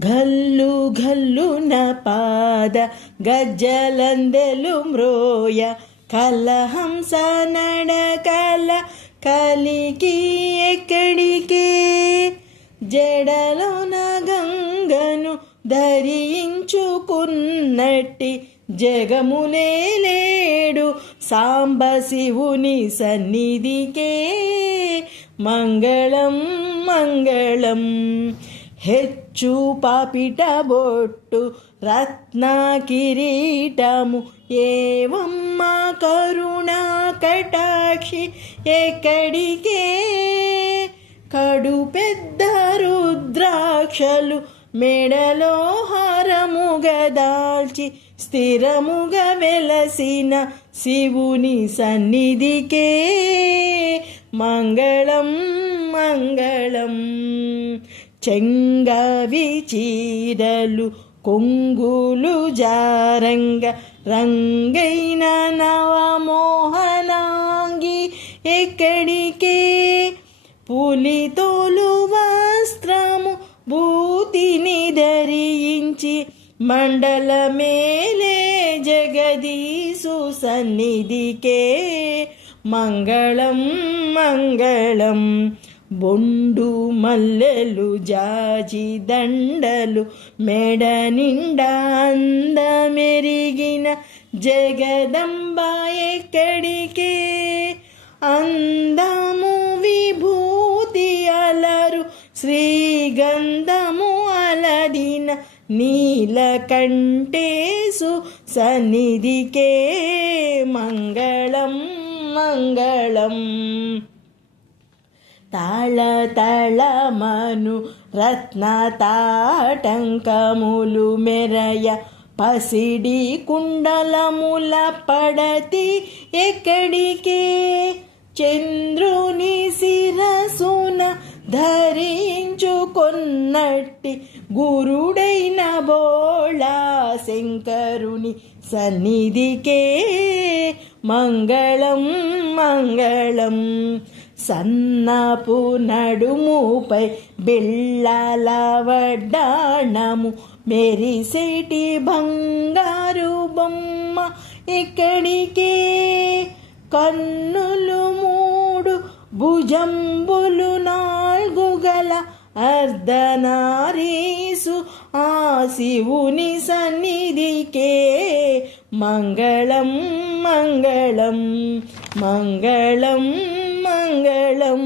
ఘల్లు ఘల్లున పాద గజ్జలందెలు మ్రోయ కలహంస నడకల కలికి ఎక్కడికే జడలోన గంగను ధరించుకున్నట్టి జగములేలేడు సాంబ శివుని సన్నిధికే మంగళం మంగళం. హెచ్చు పాపిట బొట్టు రత్న కిరీటము ఏవమ్మ కరుణా కటాక్షి ఎక్కడికే కడు పెద్ద రుద్రాక్షలు మెడలో హారముగా దాల్చి స్థిరముగా వెలసిన శివుని సన్నిధికే మంగళం మంగళం. చెంగవి చీరలు కొంగులు జారంగ రంగైన నవమోహనాంగి ఎక్కడికే పులితోలు వస్త్రము భూతిని ధరించి మండల మేలే జగదీశు సన్నిధికే మంగళం మంగళం. బొండు మల్లెలు జాజి దండలు మెడ నిండా అందమెరిగిన జగదంబ ఎక్కడికే అందము విభూతి అలరు శ్రీగంధము అలదిన నీలకంఠేశు సన్నిధికే మంగళం మంగళం. తాళ తళమను రత్న తాటంకములు మెరయ పసిడి కుండలముల పడతి ఎక్కడికే చంద్రుని శిరసున ధరించుకొన్నట్టి గురుడైన బోళా శంకరుని సన్నిధికే మంగళం మంగళం. సన్నపు నడుముపై బిళ్ళల వడ్డాణము మెరిసేటి బంగారు బొమ్మ ఎక్కడికే కన్నులు మూడు భుజంబులు నాలుగు గల అర్ధనారీసు ఆ శివుని సన్నిధికే మంగళం మంగళం మంగళం మంగళం.